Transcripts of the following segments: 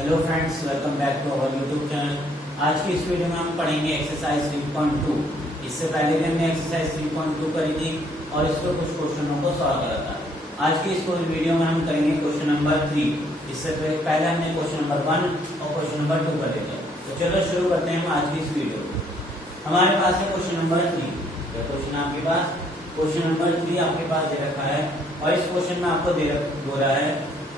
Hello friends, welcome back to our YouTube channel. आज की इस वीडियो में हम पढ़ेंगे एक्सरसाइज 3.2। इससे पहले भी हमने एक्सरसाइज 3.2 करी थी और इस पर कुछ क्वेश्चनों को सॉल्व करा था। आज की इस वीडियो में हम करेंगे क्वेश्चन नंबर 3। इससे पहले हमने क्वेश्चन नंबर 1 और क्वेश्चन नंबर 2 कर दिया। तो चलो शुरू करते हैं हम आज की इस वीडियो को। हमारे पास है क्वेश्चन नंबर 3। क्वेश्चन आपके पास क्वेश्चन नंबर 3 आपके पास दे रखा है और इस क्वेश्चन में आपको बोला है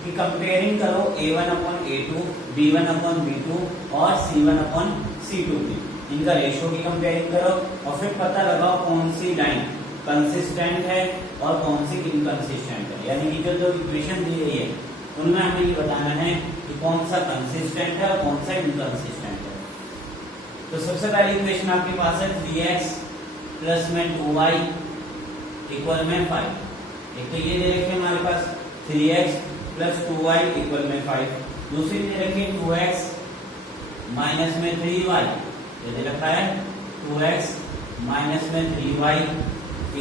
कि कंपेयरिंग करो a1 upon a2, b1 upon b2 और c1 अपॉन c2 की। इनका रेशियो की कंपेयरिंग करो और फिर पता लगाओ कौन सी लाइन कंसिस्टेंट है और कौन सी इनकंसिस्टेंट है। यानी कि जो इक्वेशन दी गई है उनमें हमें ये बताना है कि कौन सा कंसिस्टेंट है और कौन सा इनकंसिस्टेंट है। तो सबसे पहली इक्वेशन आपके पास है 3x प्लस में 2y इक्वल में 5। एक तो ये दे रखे हमारे पास 3x प्लस 2y इक्वल में 5। दूसरी दे रखी 2x माइनस में 3y, ये दे रखा है 2x माइनस में 3y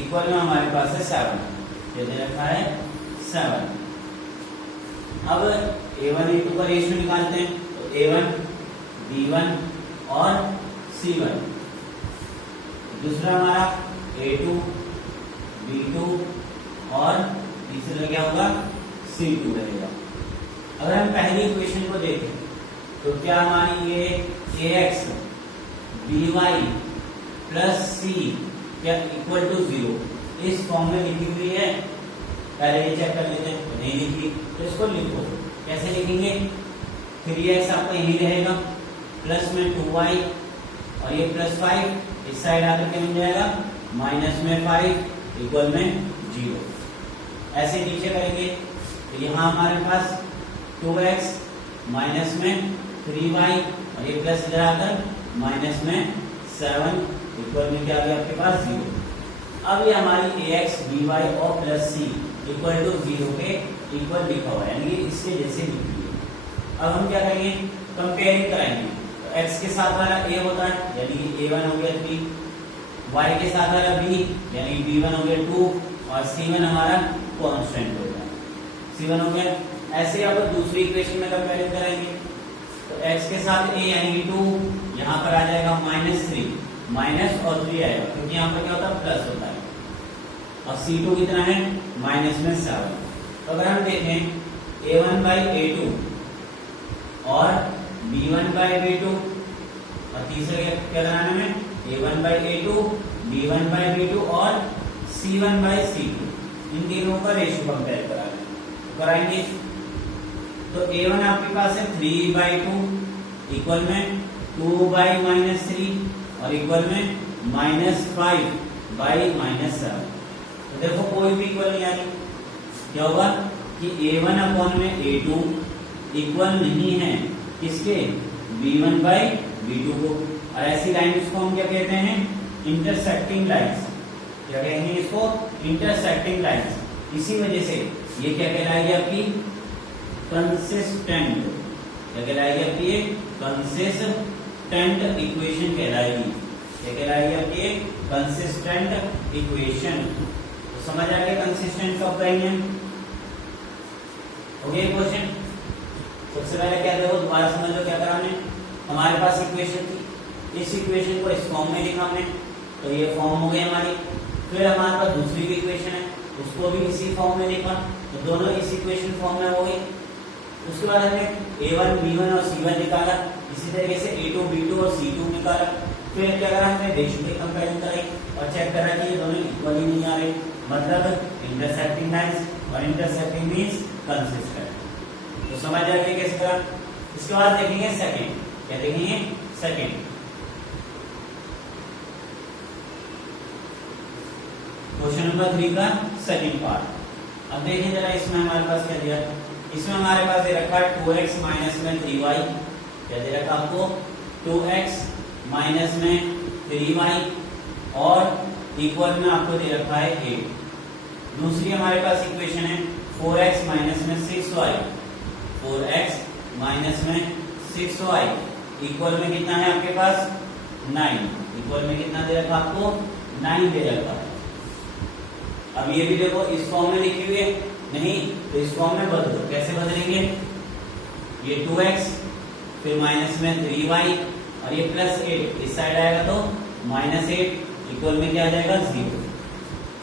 इक्वल में हमारे पास है 7, ये दे रखा है 7। अब a1 a2 का रेशियो निकालते हैं। तो a1 b1 और c1। दूसरा हमारा a2 b2 और तीसरा क्या होगा c2 रहेगा। अगर हम पहली इक्वेशन को देखें तो क्या हमारी ये ax by प्लस c क्या इक्वल टू 0 इस फॉर्म में लिखी हुई है। पहले ये चेक कर लेते हैं, तो नहीं लिखी तो इसको लिखो। कैसे लिखेंगे? 3x आपका यही रहेगा प्लस में 2y और ये प्लस 5 इस साइड आकर के बन जाएगा माइनस में 5 इक्वल में 0। ऐसे नीचे करेंगे तो यहाँ हमारे पास 2x माइनस में 3y और ये प्लस इधर आकर माइनस में 7 इक्वल में क्या आ गया आपके पास 0। अब ये हमारी ax by और प्लस c इक्वल टू 0 के इक्वल लिखा हुआ है, यानी इसके जैसे लिखी है। अब हम क्या करेंगे? कंपेयरिंग कराएंगे। तो x के साथ वाला a होता है यानी कि a1 हो गया 3, y के साथ वाला b यानी b1 हो गया 2 और c1 हमारा कांस्टेंट हो गया, c1 हो गया। ऐसे अब दूसरी इक्वेशन में कंपेयरिंग करेंगे तो x के साथ a यानी कि 2 यहाँ पर आ जाएगा -3, माइनस और 3 आएगा क्योंकि यहाँ पर क्या होता है प्लस होता है। और c2 कितना है माइनस में 7। तो अगर हम देखें a1 बाई a2 और b1 बाई b2 और तीसरे क्या कराने में a1 by a2 b1 by b2 और c1 बाई c2, इन तीनों का रेशियो कंपेयर कराएंगे। तो a1 आपके पास है 3/2 इक्वल में 2/-3 और इक्वल में -5/-7। तो देखो कोई भी इक्वल नहीं आ रही। क्या होगा कि a1 अपॉन में a2 इक्वल नहीं है किसके b1 बाई b2 को। और ऐसी लाइन इसको हम क्या कहते हैं? Intersecting lines. क्या कहेंगे इसको? Intersecting lines. इसी वजह से ये क्या कहलाएगी आपकी? कंसिस्टेंट। क्या कहलाएगी आपकी? ये कंसिस्टेंट इक्वेशन कहलाएगी। क्या कहलाएगी आपकी? Consistent equation. तो समझ आ गया कंसिस्टेंट कब कहेंगे? हो गया क्वेश्चन। सबसे पहले क्या देखो, दोबारा समझ लो क्या कराने। हमारे पास इक्वेशन थी, इस इक्वेशन को इस फॉर्म में लिखा हमने, तो ये फॉर्म हो गई हमारी। फिर हमारे पास दूसरी भी इक्वेशन है, उसको भी इसी फॉर्म में लिखा, तो दोनों इस इक्वेशन फॉर्म में हो गई। उसके बाद हमने a1 b1 और c1 निकाला, इसी तरीके से a2 b2 और c2 निकाला। फिर क्या करा हमने? रेशियो की कंपेरिजन कराई और चेक करा कि ये दोनों इक्वल ही नहीं आ रहे, मतलब इंटरसेक्टिंग लाइंस, और इंटरसेक्टिंग मींस कंसिस्टेंट। तो समझ आ गया कैसे करा। इसके बाद देखेंगे सेकंड। क्या देखेंगे? सेकंड। क्वेश्चन नंबर 3 का सेकंड पार्ट। अब देखिए जरा, इसमें हमारे पास क्या दिया? इसमें हमारे पास दे रखा है 2x माइनस में 3y। क्या दे रखा आपको? 2x माइनस में 3y और इक्वल में आपको दे रखा है 8। दूसरी हमारे पास इक्वेशन है 4x माइनस में 6y। 4x माइनस में 6y इक्वल में कितना है आपके पास? 9। इक्वल में कितना दे रखा आपको? 9 दे रखा है। अब ये भी देखो इस फॉर्म में लिखी हुई है, नहीं तो इस फॉर्म में बदलो। कैसे बदलेंगे? ये 2x फिर माइनस में 3y और ये +8 इस साइड आएगा तो -8 इक्वल में क्या आ जाएगा 0।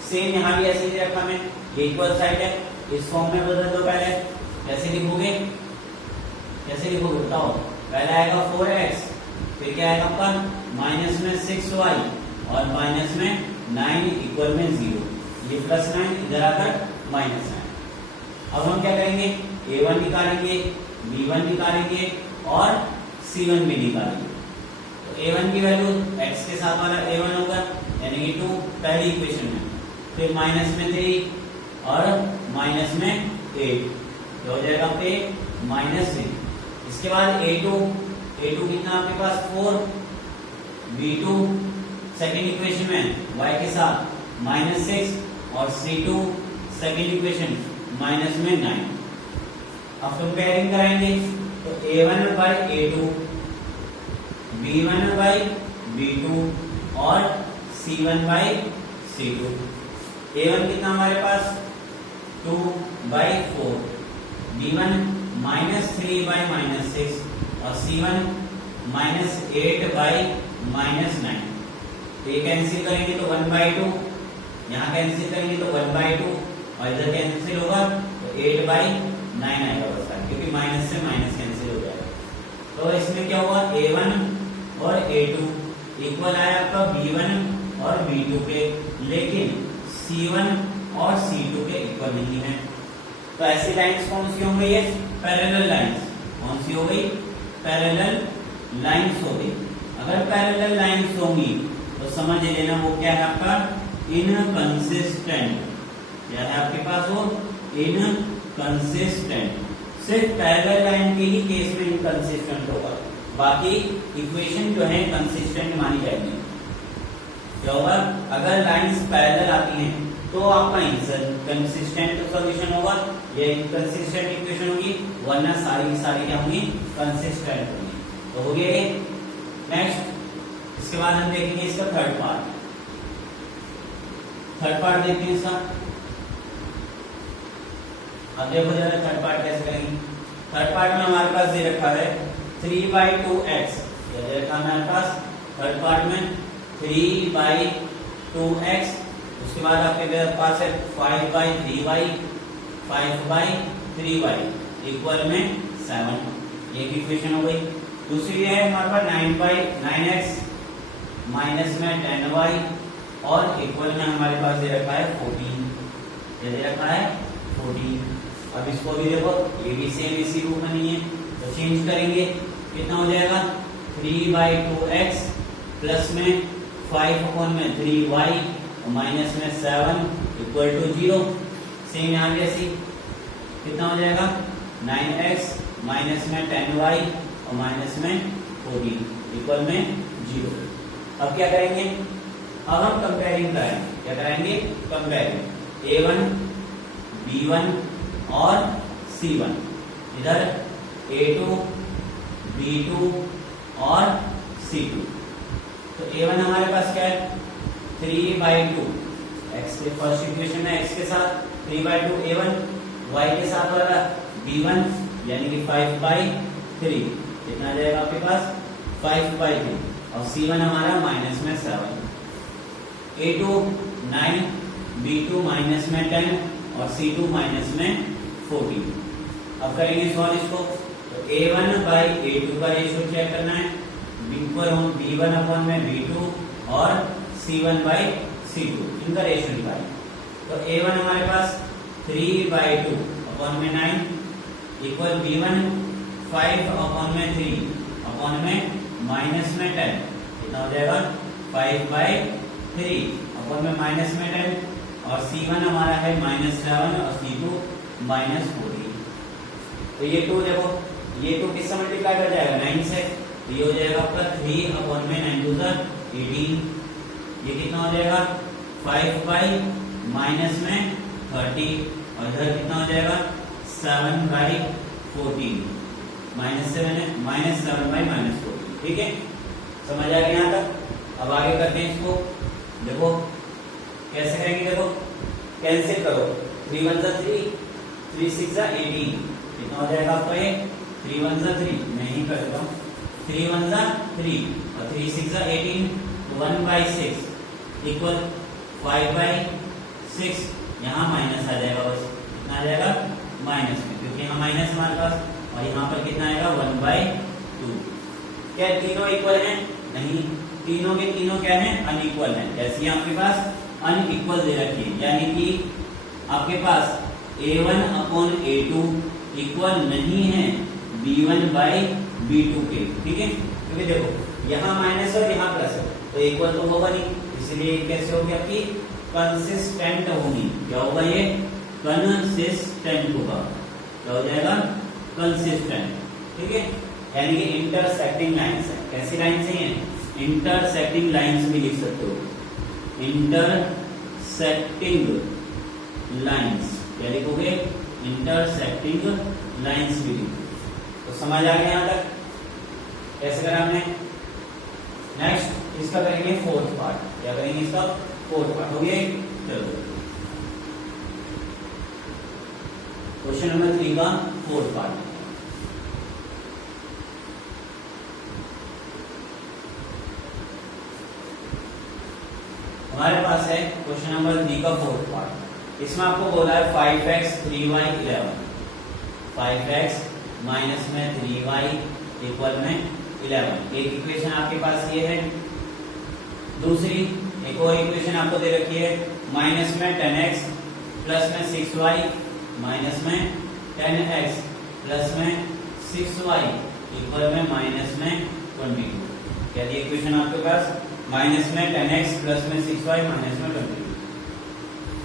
सेम यहाँ भी ऐसे ही रखा मैं, ये इक्वल साइड है, इस फॉर्म में बदल दो। पहले कैसे लिखोगे, कैसे लिखोगे बताओ। पहले आएगा 4x, फिर क्या आएगा आपका माइनस में 6y और माइनस में 9 इक्वल में 0। ये +9 इधर आकर -9। अब हम क्या करेंगे, a1 निकालेंगे, b1 निकालेंगे और c1 भी निकालेंगे। तो a1 की वैल्यू x के साथ वाला a1 होगा यानी कि 2 पहली इक्वेशन में, फिर माइनस में 3 और माइनस में 8 तो हो जाएगा पे -3। इसके बाद a2 कितना आपके पास 4, b2 सेकेंड इक्वेशन में y के साथ -6 और c2 सेकेंड इक्वेशन माइनस में 9। अब कंपेयरिंग कराएंगे तो a1 by a2, b1 by b2 और c1 बाई c2। a1 कितना हमारे पास 2 बाई 4, b1 -3 बाई -6 और c1 -8 बाई -9। तो ये कैंसिल करेंगे तो 1/2, यहाँ कैंसिल करेंगे तो 1/2 और इधर कैंसिल होगा तो 8/9 आएगा बस, क्योंकि माइनस से माइनस कैंसिल हो जाएगा। तो इसमें क्या हुआ, a1 और a2 इक्वल आया आपका b1 और b2 के, लेकिन c1 और c2 के इक्वल नहीं है। तो ऐसी लाइंस कौन सी हो गई है, पैरेलल लाइंस। कौन सी हो गई, पैरेलल लाइंस हो गई। अगर पैरेलल लाइंस होंगी तो समझ लेना वो क्या है आपका इनकंसिस्टेंट। क्या है आपके पास वो इनकंसिस्टेंट। सिर्फ पैरेलल लाइन के ही केस में इनकंसिस्टेंट होगा, बाकी इक्वेशन जो है कंसिस्टेंट मानी जाएगी। क्या होगा, अगर लाइंस पैरेलल आती हैं तो आपका कंसिस्टेंट सॉल्यूशन होगा, ये इनकंसिस्टेंट इक्वेशन होगी, वरना सारी की सारी क्या होंगी, कंसिस्टेंट होंगी। तो हो गया ये। नेक्स्ट इसके बाद हम देखेंगे इसका थर्ड पार्ट। थर्ड पार्ट देखते हैं इसका। अब देखो जरा थर्ड पार्ट कैसे करेंगे। थर्ड पार्ट में हमारे पास ये रखा है 3/2x, ये रखा हमारे पास थर्ड पार्ट में 3/2x। उसके बाद आपके पास है 5/3y, 5/3y इक्वल में 7। ये इक्वेशन हो गई। दूसरी है हमारे पास 9/9x माइनस में 10y और इक्वल में हमारे पास ये रखा है 14। ये रखा है 14। अब इसको भी देखो, ये भी सेम इसी रूप में नहीं है तो चेंज करेंगे। कितना हो जाएगा 3/2x प्लस में 5/3y माइनस में 7 इक्वल टू 0। सेम यहाँ भी ऐसी कितना हो जाएगा 9x माइनस में 10y और माइनस में 14 इक्वल में 0। अब क्या करेंगे, अब हम कंपेयरिंग कराएंगे। क्या कराएंगे, कंपेयरिंग a1, b1 और c1। इधर a2, b2 और c2। तो a1 हमारे पास क्या है 3/2 x के फर्स्ट इक्वेशन में x के साथ 3/2 a1, y के साथ वाला b1 यानी कि 5/3 कितना आ जाएगा आपके पास 5/3 और c1 हमारा माइनस में 7, a2 9, b2 माइनस में 10 और c2 माइनस में 14। अब करेंगे सॉल्व इसको। तो a1/a2 का रेशियो चेक करना है, b1 अपॉन में b2 और c1/c2 इनका रेशियो निकालें। तो a1 हमारे पास 3/2 अपॉन में 9 इक्वल b1 5/3 अपॉन में माइनस में 10 कितना हो जाएगा 5/3 अपॉन में माइनस में 10 और c1 हमारा है -7 और c2 -14। तो ये 2 देखो, ये 2 किससे मल्टीप्लाई कर जाएगा 9 से, तो ये हो जाएगा आपका 3 अपॉन में 9 2 18। ये कितना हो जाएगा 5 माइनस में 30 और इधर कितना हो जाएगा 7/14 -7/14। ठीक है, समझ आ गया यहाँ तक। अब आगे करते हैं इसको। देखो कैसे करेंगे, देखो कैंसिल करो, 3 1 3, 3 6 18 कितना हो जाएगा आपका ये 3 1 जा 3, मैं ही कर देता हूँ, 3 1 जा 3 और 3 6 जा 18, तो 1/6 इक्वल 5/6, यहाँ माइनस आ जाएगा, बस कितना आ जाएगा माइनस में, क्योंकि यहाँ माइनस हमारे पास, और यहाँ पर कितना आएगा 1/2। क्या तीनों इक्वल हैं? नहीं, तीनों के तीनों क्या हैं? अनइक्वल हैं। जैसे आपके पास अनइक्वल दे रखी है, यानी कि आपके पास A1/A2 इक्वल नहीं है B1/B2 के, ठीक है? क्योंकि देखो यहाँ माइनस और यहाँ प्लस है, तो इक्वल तो होगा नहीं, इसलिए कैसे होगी आपकी? कंसिस्टेंट होगी। क्या होगा ये? कंसिस्टेंट होगा। क्या हो जाएगा? कंसिस्टेंट, ठीक है? यानी कि इंटरसेक्टिंग लाइंस है। कैसी लाइंस है? इंटरसेक्टिंग लाइंस भी लिख सकते हो, इंटरसेक्टिंग लाइंस, क्या लिखोगे? इंटरसेक्टिंग लाइंस भी लिखो। तो समझ आ गया यहाँ तक कैसे करा हमने? नेक्स्ट इसका करेंगे फोर्थ पार्ट। क्या करेंगे? इसका फोर्थ पार्ट हो गया। चलो क्वेश्चन नंबर 3 का फोर्थ पार्ट। हमारे पास है क्वेश्चन नंबर 3 का फोर्थ पार्ट। इसमें आपको बोला है 5x 3y 11, 5x माइनस में 3y इक्वल में 11। एक इक्वेशन आपके पास ये है। दूसरी एक और इक्वेशन आपको दे रखी है, माइनस में 10x प्लस में 6y, माइनस में 10x प्लस में 6y इक्वल में माइनस में 22। क्या दी इक्वेशन आपके पास? माइनस में 10x प्लस में 6y माइनस में 22।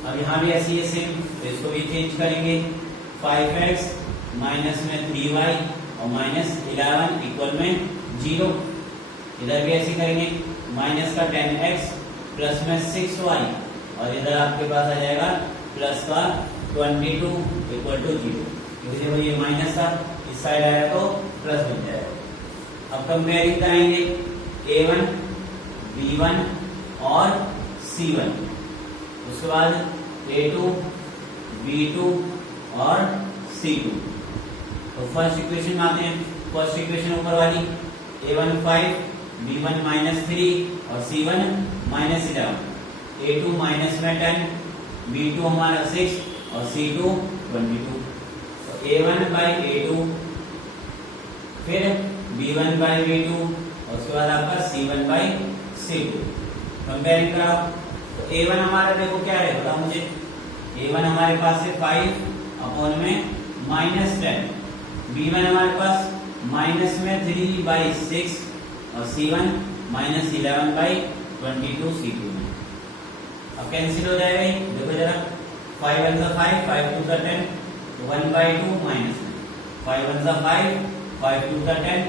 अब यहाँ भी ऐसी है सेम, तो इसको भी चेंज करेंगे। 5x माइनस में 3y और माइनस 11 इक्वल में 0। इधर भी ऐसे करेंगे, माइनस का 10x प्लस में 6y और इधर आपके पास आ जाएगा प्लस का 22 इक्वल टू 0। क्योंकि देखो ये माइनस था, इस साइड आया तो प्लस बन जाएगा। अब कंपेयरिंग कराएंगे A1 B1 और C1, उसके बाद A2 B2 और C2। तो फर्स्ट इक्वेशन में आते हैं। फर्स्ट इक्वेशन ऊपर वाली, A1 5, B1 -3 और C1 -11, A2 माइनस में 10, B2 हमारा 6 और C2 22। तो A1/A2 फिर B1/B2 और उसके बाद आपका C1/C2। कंपेयरिंग कराओ तो A1 हमारा देखो क्या है, बताओ मुझे। A1 हमारे पास है 5 अपॉन में -10, B1 हमारे पास माइनस में 3/6 और C1 -11/22 C2 में। अब कैंसिल हो जाएगा, देखो जरा, 5 1 जा 5, 5 2 जा 10, 1/2 माइनस में 5 1 जा 5, 5 2 जा 10,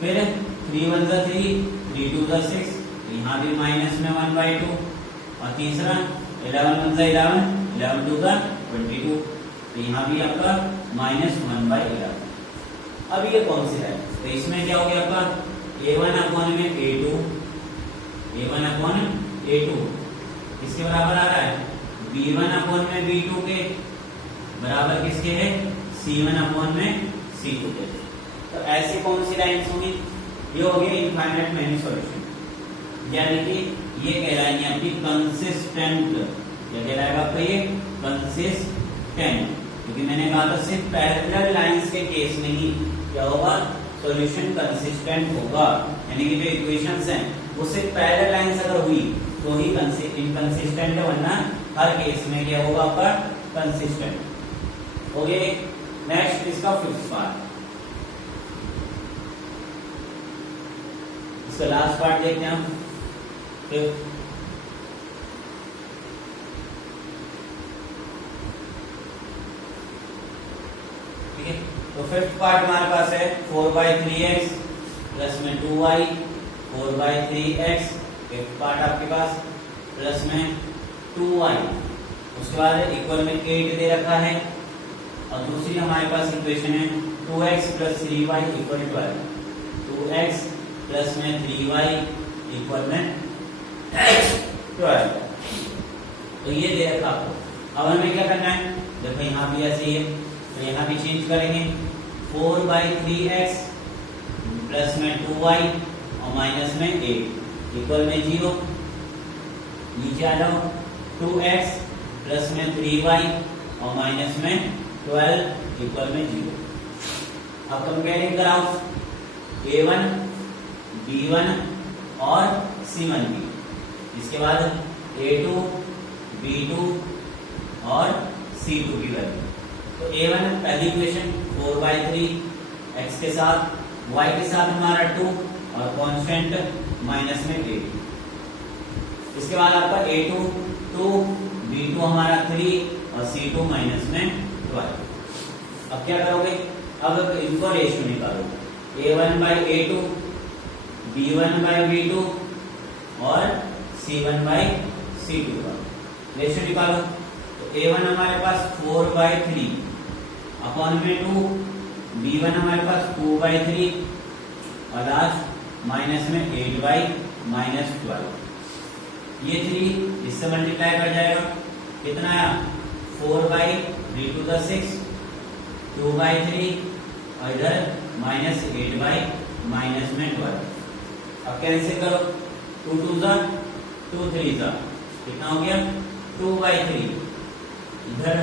फिर 3 1 जा 3, 3 2 जा 6, यहाँ भी माइनस में 1/2 और तीसरा 11 1 जा 11, 11 2 जा 22, तो यहाँ भी आपका -1/11। अब ये कौन सी है? तो इसमें क्या हो गया आपका A1 अपॉन में A2, A1 अपॉन A2 किसके बराबर आ रहा है? B1 अपॉन में B2 के बराबर किसके है? C1 अपॉन में C2 के। तो ऐसी कौन सी लाइन्स होंगी? ये हो गया इनफाइनाइट मैनी सॉल्यूशन, यानी कि ये कहलाएंगे आपकी कंसिस्टेंट। क्या कहलाएगा आपका? ये कंसिस्टेंट, क्योंकि मैंने कहा था सिर्फ पैरेलल लाइंस के केस में ही क्या होगा? सॉल्यूशन कंसिस्टेंट होगा। यानी कि जो इक्वेशंस हैं वो सिर्फ पैरेलल लाइंस अगर हुई तो ही इनकंसिस्टेंट है, वरना हर केस में क्या होगा? आपका कंसिस्टेंट। ओके, नेक्स्ट इसका फिफ्थ पार्ट, इसका लास्ट पार्ट देखते हैं हम। फिफ्थ, ठीक है, तो फिफ्थ पार्ट हमारे पास है 4/3x प्लस में 2y, 4/3x फिफ्थ पार्ट आपके पास प्लस में 2y, उसके बाद इक्वल में 8 दे रखा है, और दूसरी हमारे पास इक्वेशन है 2x plus 3y equal 12, 2x plus में 3y इक्वल में 12। तो ये दे रखा आपको। अब हमें क्या करना है? देखो यहाँ भी ऐसे ही है, तो यहाँ भी चेंज करेंगे। 4/3x प्लस में 2y और माइनस में 8 इक्वल में 0। नीचे आ जाओ 2x प्लस में 3y और माइनस में 12 इक्वल में 0। अब कंपेयरिंग कराओ a1 b1 और c1 भी। इसके बाद a2 b2 और c2 की वैल्यू। तो a1 पहली इक्वेशन 4/3 x के साथ, y के साथ हमारा 2 और कांस्टेंट माइनस में 8। इसके बाद आपका a2 2 b2 हमारा 3 और c2 माइनस में 12। अब क्या करोगे, अब इनको रेशियो निकालो a1/a2 b1/b2 और c1/c2 का रेशियो निकालो। तो a1 हमारे पास 4/3 अपॉन में 2, b1 हमारे पास 2/3 और लास्ट माइनस में 8/-12। ये 3 इससे मल्टीप्लाई कर जाएगा, कितना आया 4/3 to the 6 2/3 और इधर -8/-12। अब कैंसिल करो 2 2 जा 2 3 जा, कितना हो गया 2/3, इधर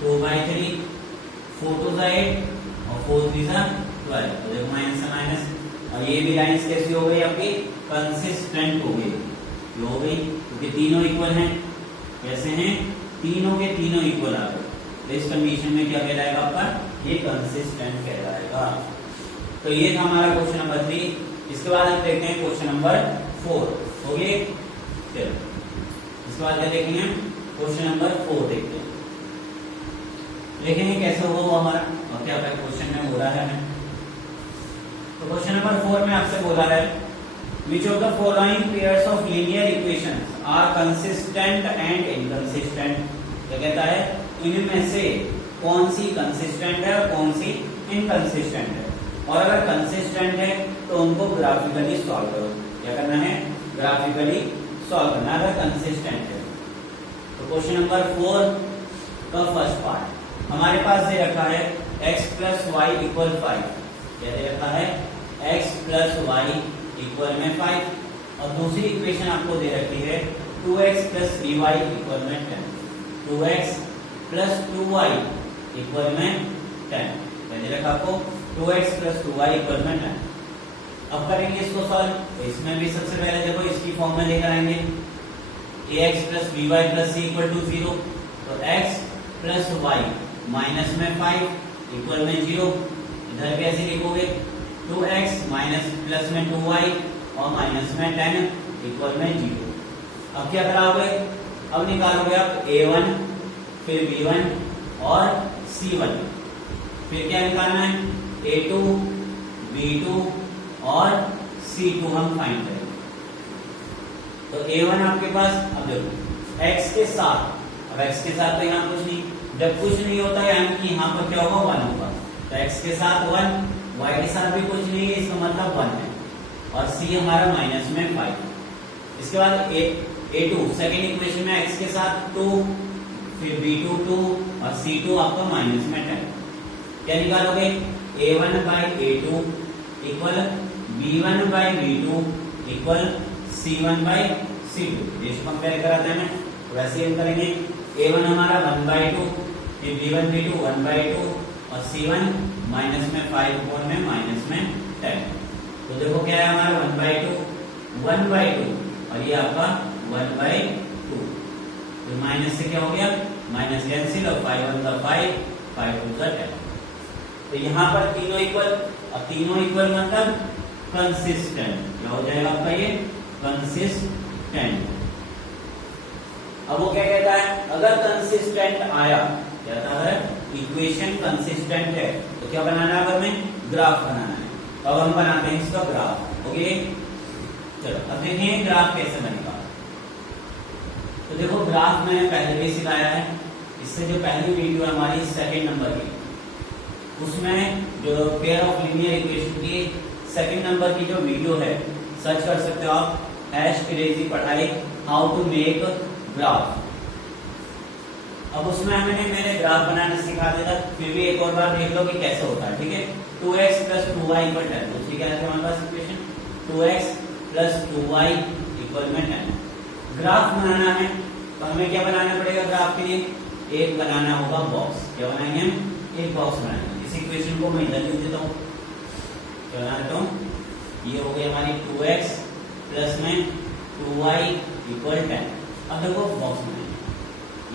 2/3 4 2 जा 8 और 4 3 जा 12। तो देखो माइनस से माइनस, और ये भी लाइंस कैसी हो गई आपकी कंसिस्टेंट हो गई, ये हो गई क्योंकि तीनों इक्वल हैं। कैसे हैं, तीनों के तीनों इक्वल आ गए। तो इस कंडीशन में क्या कहलाएगा आपका, ये कंसिस्टेंट कहलाएगा। तो ये था हमारा क्वेश्चन नंबर 3। इसके बाद हम देखते हैं क्वेश्चन नंबर 4। हो गए, चलो इसके बाद क्या देखेंगे, क्वेश्चन नंबर 4 देखते हैं। देखेंगे कैसे होगा वो हमारा और क्या क्वेश्चन में हो रहा है हमें। तो क्वेश्चन नंबर 4 में आपसे बोला है which of the following pairs of linear equations are consistent and inconsistent। क्या कहता है, इनमें से कौन सी कंसिस्टेंट है और कौन सी इनकंसिस्टेंट है, और अगर कंसिस्टेंट है तो उनको ग्राफिकली सॉल्व करो। क्या करना है, ग्राफिकली सॉल्व करना अगर कंसिस्टेंट है। तो क्वेश्चन नंबर 4 का फर्स्ट पार्ट हमारे पास दे रखा है x प्लस वाई इक्वल 5। क्या दे रखा है, x प्लस वाई इक्वल में 5, और दूसरी इक्वेशन आपको दे रखी है 2x प्लस 3y इक्वल में 10। 2x प्लस 2y इक्वल में 10 दे रखा आपको 2x प्लस 2y इक्वल में 10। अब करेंगे इसको सॉल्व। तो इसमें भी सबसे पहले देखो इसकी फॉर्म में लेकर आएंगे ax plus by plus c equal to 0। तो x प्लस y माइनस में 5 इक्वल में 0। इधर कैसे लिखोगे, 2x माइनस प्लस में 2y और माइनस में 10 इक्वल में 0। अब क्या कराओगे, अब निकालोगे आप a1 फिर b1 और c1, फिर क्या निकालना है a2 b2 और c2 हम फाइंड करेंगे। तो a1 आपके पास, अब देखो x के साथ, अब x के साथ तो यहाँ कुछ नहीं, जब कुछ नहीं होता यानी कि यहाँ पर क्या होगा 1 होगा। तो x के साथ 1, y के साथ भी कुछ नहीं है, इसका मतलब 1 है, और c हमारा माइनस में 5। इसके बाद a2 सेकेंड इक्वेशन में x के साथ 2 फिर b2 2 और c2 आपका माइनस में 10। क्या निकालोगे, a1/a2 equal b1/b2 equal c1/c2। इसको कंपेयर कराते हैं, वैसे हम करेंगे a1 हमारा 1/2 फिर b1b2 1/2 और c1 माइनस में 5 कोण में माइनस में 10। तो देखो क्या है हमारा 1/2 और ये आपका 1/2। तो माइनस से क्या हो गया, माइनस कैंसिल और 5 1 का 5 5 2 का 10। तो यहाँ पर तीनों इक्वल, अब तीनों इक्वल मतलब कंसिस्टेंट। क्या हो जाएगा आपका ये कंसिस्टेंट। अब वो क्या कहता है, अगर कंसिस्टेंट आया, कहता है इक्वेशन कंसिस्टेंट है तो क्या बनाना है, अगर में ग्राफ बनाना है। तो अब हम बनाते हैं इसका ग्राफ। ओके चलो अब देखिए ग्राफ कैसे बनेगा। तो देखो ग्राफ मैंने पहले भी सिखाया है, इससे जो पहली वीडियो है हमारी सेकंड नंबर की, उसमें जो पेयर ऑफ लीनियर इक्वेशन की सेकंड नंबर की जो वीडियो है सर्च कर सकते हो आप, #क्रेजी पढ़ाई हाउ टू मेक ग्राफ। अब उसमें मैंने ग्राफ बनाना सिखा दिया था, फिर भी एक और बार देख लो कि कैसे होता है, ठीक है। 2x + 2y = 10, दूसरी क्या है हमारे पास इक्वेशन, 2x + 2y = 10। ग्राफ बनाना है तो हमें क्या बनाना पड़ेगा, ग्राफ के लिए एक बनाना होगा बॉक्स। क्या बनाएंगे हम, एक बॉक्स बनाएंगे। इस इक्वेशन को मैं इधर लिख देता हूँ, क्या बना देता हूँ, ये हो गई हमारी 2x + 2y = 10। अब देखो बॉक्स बनाएंगे,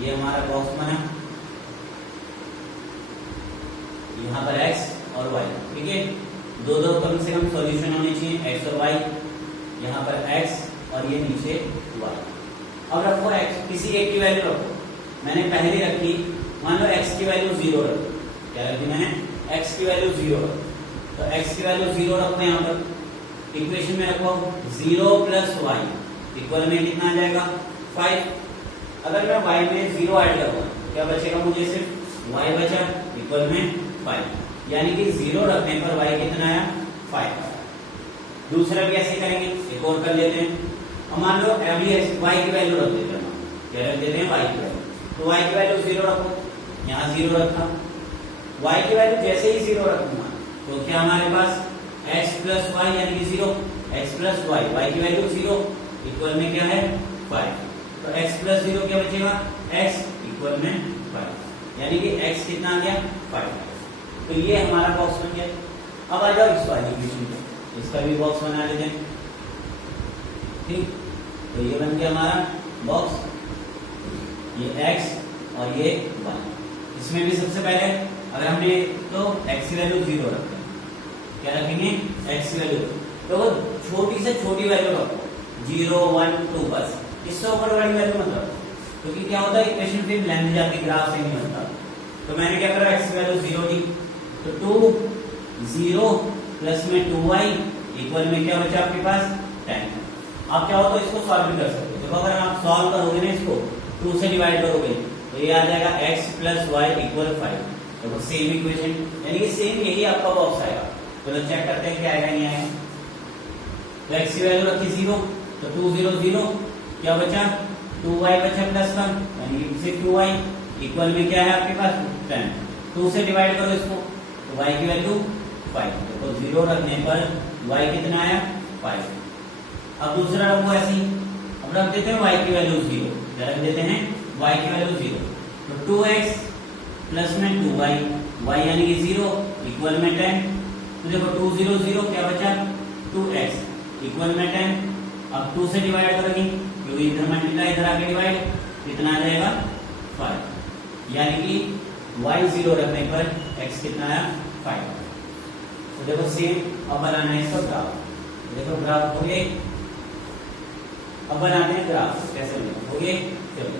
ये हमारा बॉक्स बना, यहाँ पर x और y, ठीक है। दो दो कम से कम सॉल्यूशन होने चाहिए, x और y, यहाँ पर x और ये नीचे y। अब रखो x, किसी एक की वैल्यू रखो, मैंने पहले रखी, मान लो x की वैल्यू 0 रखो। क्या रखी मैंने, x की वैल्यू 0 रखो, तो x की वैल्यू 0 रखो, यहाँ पर इक्वेशन में रखो 0 + y इक्वल में कितना आ जाएगा 5। अगर मैं y में 0 ऐड करूंगा क्या बचेगा, मुझे सिर्फ y बचा इक्वल में 5, यानी कि 0 रखने पर y कितना आया 5। दूसरा भी ऐसे करेंगे, एक और कर लेते हैं। अब मान लो अभी y की वैल्यू रख देते हैं, क्या रख देते हैं y की वैल्यू, तो y की वैल्यू 0 रखो, यहाँ 0 रखा, y की वैल्यू जैसे ही 0 रखूंगा तो क्या हमारे पास x + y यानी कि 0, x + y की वैल्यू 0 इक्वल में क्या है 5, तो x + 0 क्या बचेगा, x इक्वल में 5, यानी कि x कितना आ गया 5। तो ये हमारा बॉक्स बन गया। अब आ जाओ इस वाली इक्वेशन पे, इसका भी बॉक्स बना लेते हैं, ठीक। तो ये बन गया हमारा बॉक्स, ये x और ये y। इसमें भी सबसे पहले अगर हमने तो x की वैल्यू 0 रखते हैं, क्या रखेंगे x की वैल्यू, तो छोटी से छोटी वैल्यू रखो, 0 1 2 बस, इससे ऊपर बड़ी वैल्यू मत रखो, क्योंकि क्या होता है इक्वेशन फिर लेंथ जाती है, ग्राफ से नहीं बनता। तो मैंने क्या करा, x की वैल्यू 0 दी, तो 2 0 प्लस में 2y इक्वल में क्या बचा आपके पास 10। आप क्या हो तो इसको सॉल्व भी कर सकते हो। देखो अगर आप सॉल्व करोगे ना, इसको 2 से डिवाइड करोगे तो ये आ जाएगा x + y = 5। देखो सेम इक्वेशन, यानी कि सेम यही आपका बॉक्स आएगा। तो चेक करते हैं क्या आएगा, नहीं आएगा। तो x की वैल्यू रखी 0, तो 2 0 0 क्या बचा 2y बचा +1, यानी कि 2y इक्वल में क्या है आपके पास 10। 2 से डिवाइड करो इसको, तो y की वैल्यू 5, तो 0 रखने पर y कितना आया 5। अब दूसरा रखो ऐसे ही, अब रख देते हैं y की वैल्यू 0, क्या रख देते हैं y की वैल्यू 0, तो 2x प्लस में 2y, y यानी कि 0 इक्वल में 10। तो देखो 2 0 0 क्या बचा 2x इक्वल में 10। अब 2 से डिवाइड करेंगे, क्योंकि इधर मल्टीप्लाई इधर आके डिवाइड, कितना आ जाएगा 5, यानी कि y 0 रखने पर x कितना आया 5। तो देखो सेम अब बनाना है इसका ग्राफ। देखो ग्राफ हो गए, अब बनाते हैं ग्राफ, कैसे बनेगा, हो गए, चलो।